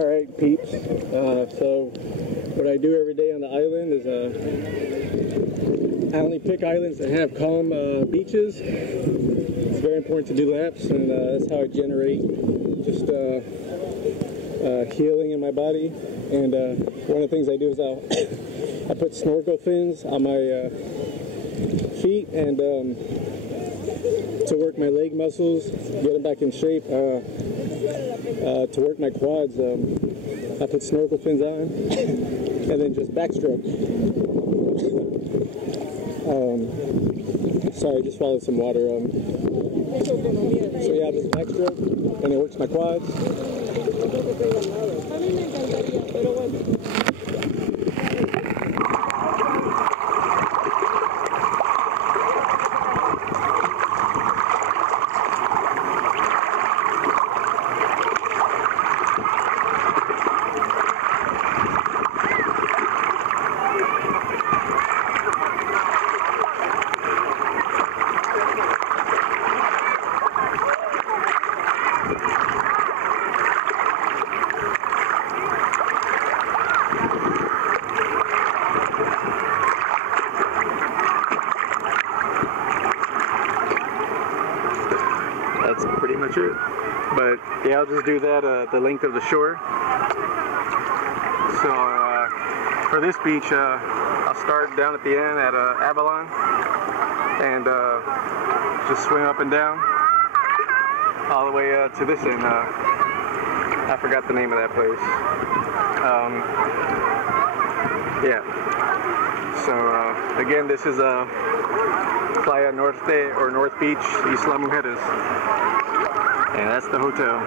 Alright peeps, so what I do every day on the island is I only pick islands that have calm beaches. It's very important to do laps, and that's how I generate just healing in my body. And one of the things I do is I put snorkel fins on my feet and to work my leg muscles, get them back in shape. To work my quads, I put snorkel fins on and then just backstroke. Sorry, I just swallowed some water. So yeah, just backstroke and it works my quads. That's pretty much it. But yeah, I'll just do that the length of the shore. So for this beach, I'll start down at the end at Avalon and just swim up and down all the way to this end. I forgot the name of that place. Yeah. So again, this is Playa Norte or North Beach, Isla Mujeres. And that's the hotel.